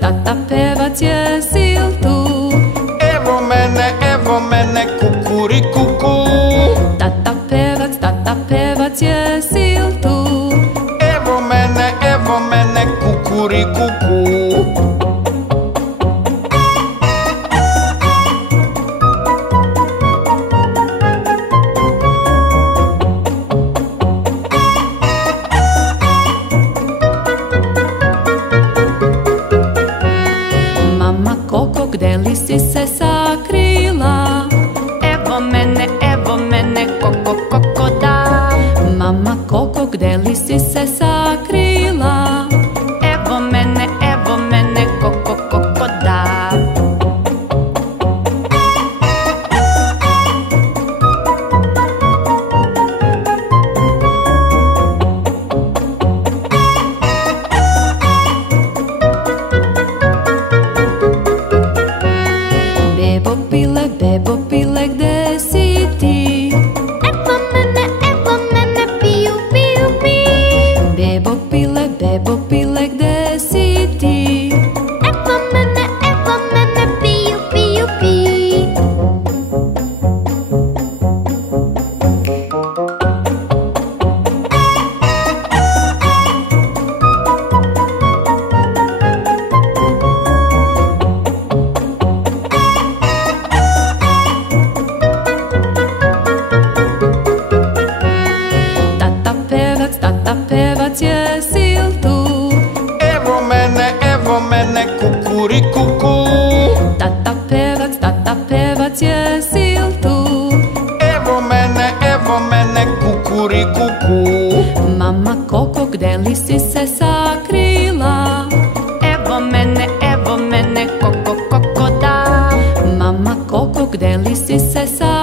tata pevac je sil tu. Evo mene, kukurikuku. Tata pevac je sil tu. Evo mene, kukurikuku. Mama Koko, gde li si se sakrila? Evo mene, koko, koko da. Mama Koko, gde li si se sakrila? Evo mene, koko, koko da. Bebo pile, gde si ti? Evo mene, piju, piju, piju. Bebo pile, gde si ti? Evo mene, piju, piju, piju. Tata pevac je sil tu. Evo mene, kukurikuku. Tata pevac je sil tu. Evo mene, kukurikuku. Mama Koko, gde li si se sakrila? Evo mene, koko, koko da. Mama Koko, gde li si se sakrila?